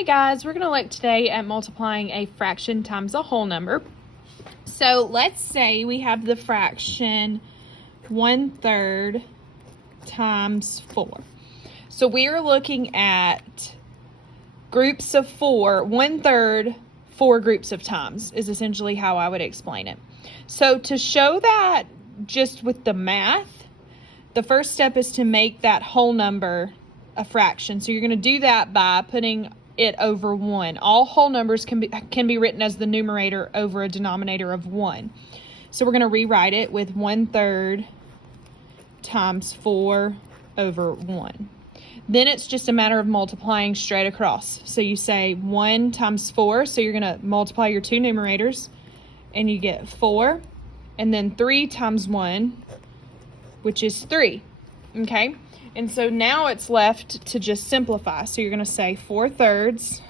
Hey guys, we're going to look today at multiplying a fraction times a whole number. So let's say we have the fraction 1/3 times 4. So we are looking at groups of 4, 1/3, 4 groups of times is essentially how I would explain it. So to show that just with the math, the first step is to make that whole number a fraction. So you're going to do that by putting it over 1. All whole numbers can be written as the numerator over a denominator of 1. So we're going to rewrite it with 1/3 times 4 over 1. Then it's just a matter of multiplying straight across. So you say 1 times 4, so you're going to multiply your two numerators, and you get 4. And then 3 times 1, which is 3, okay? And so now it's left to just simplify. So you're going to say 4/3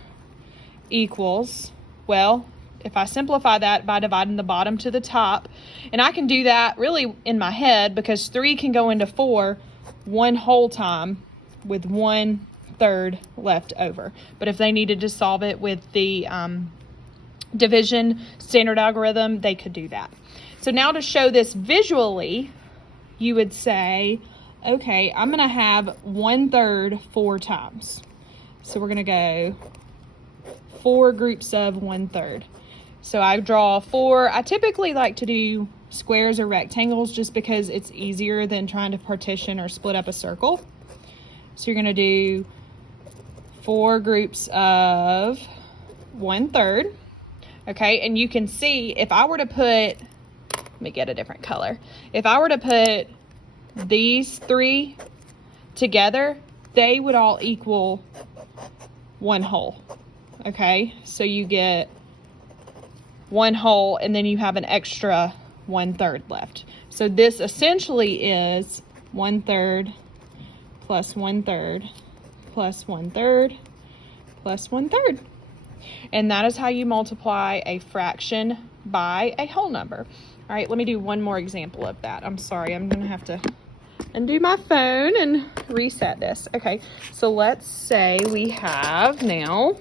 equals, well, if I simplify that by dividing the bottom to the top, and I can do that really in my head because 3 can go into 4 one whole time with 1/3 left over. But if they needed to solve it with the division standard algorithm, they could do that. So now to show this visually, you would say, okay, I'm going to have 1/3 4 times. So we're going to go 4 groups of 1/3. So I draw 4. I typically like to do squares or rectangles just because it's easier than trying to partition or split up a circle. So you're going to do 4 groups of 1/3. Okay, and you can see if I were to put, let me get a different color. If I were to put these 3 together, they would all equal 1 whole. Okay, so you get 1 whole and then you have an extra 1/3 left. So this essentially is 1/3 plus 1/3 plus 1/3 plus 1/3. And that is how you multiply a fraction by a whole number. All right, let me do one more example of that. I'm sorry, I'm going to have to undo my phone and reset this. Okay, so let's say we have now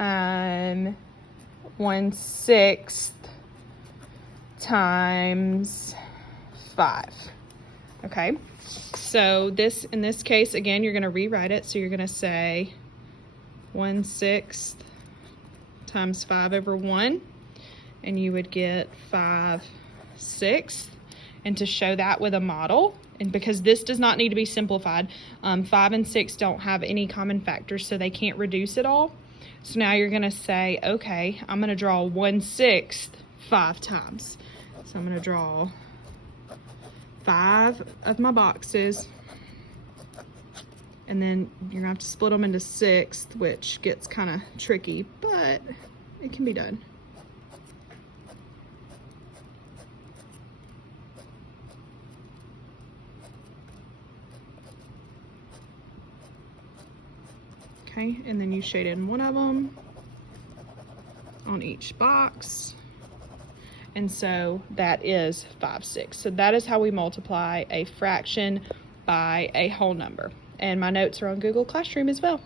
1/6 times 5. Okay, so this, in this case, again, you're going to rewrite it. So you're going to say 1/6 times 5 over 1. And you would get 5/6. And to show that with a model, and because this does not need to be simplified, 5 and 6 don't have any common factors, so they can't reduce at all. So now you're going to say, okay, I'm going to draw 1/6 5 times. So I'm going to draw 5 of my boxes, and then you're going to have to split them into 6, which gets kind of tricky, but it can be done. Okay, and then you shade in one of them on each box. And so that is 5/6. So that is how we multiply a fraction by a whole number. And my notes are on Google Classroom as well.